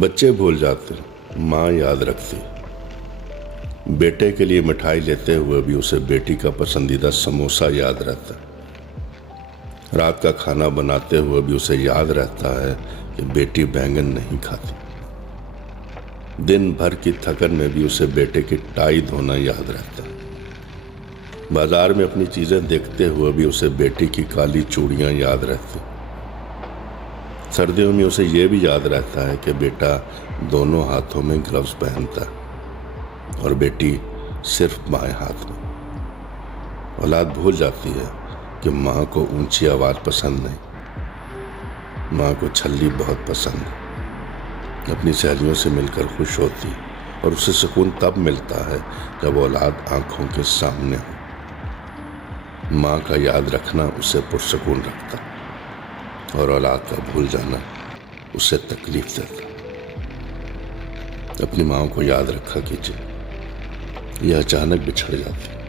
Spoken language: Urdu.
بچے بھول جاتے، ماں یاد رکھتی۔ بیٹے کے لیے مٹھائی لیتے ہوئے بھی اسے بیٹی کا پسندیدہ سموسہ یاد رہتا ہے۔ رات کا کھانا بناتے ہوئے بھی اسے یاد رہتا ہے کہ بیٹی بینگن نہیں کھاتی۔ دن بھر کی تھکن میں بھی اسے بیٹے کی ٹائی دھونا یاد رہتا ہے۔ بازار میں اپنی چیزیں دیکھتے ہوئے بھی اسے بیٹی کی کالی چوڑیاں یاد رہتی۔ سردیوں میں اسے یہ بھی یاد رہتا ہے کہ بیٹا دونوں ہاتھوں میں گلوز پہنتا ہے اور بیٹی صرف بائیں ہاتھ میں۔ اولاد بھول جاتی ہے کہ ماں کو اونچی آواز پسند نہیں، ماں کو چھلی بہت پسند ہے۔ اپنی سہیلیوں سے مل کر خوش ہوتی اور اسے سکون تب ملتا ہے جب اولاد آنکھوں کے سامنے ہو۔ ماں کا یاد رکھنا اسے پرسکون رکھتا اور اولاد کا بھول جانا اسے تکلیف دیتا۔ اپنی ماں کو یاد رکھا کیجیے، یہ اچانک بچھڑ جاتی۔